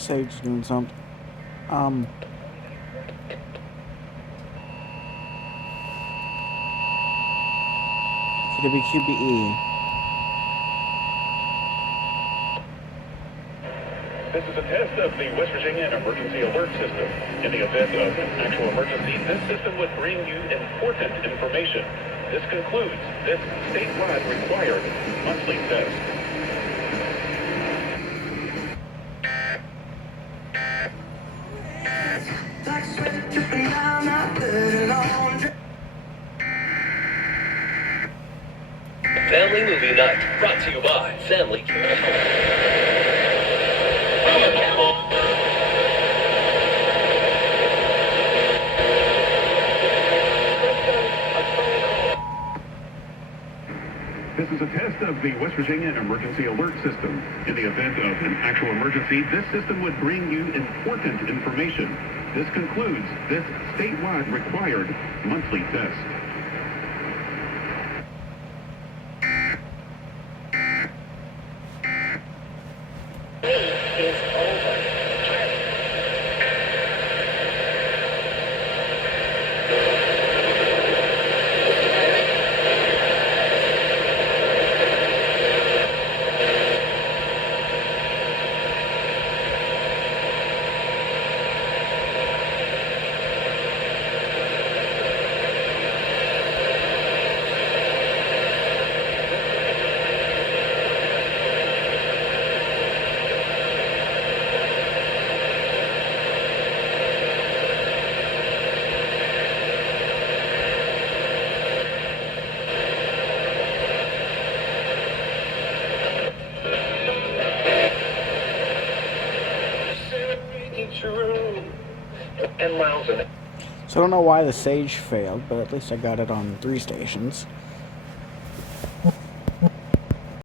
Sage is doing something. WQBE. This is a test of the West Virginia Emergency Alert System. In the event of an actual emergency, this system would bring you important information. This concludes this statewide required monthly test. Family Movie Night, brought to you by Family Care. This is a test of the West Virginia Emergency Alert System. In the event of an actual emergency, this system would bring you important information. This concludes this statewide required monthly test. So I don't know why the Sage failed, but at least I got it on 3 stations.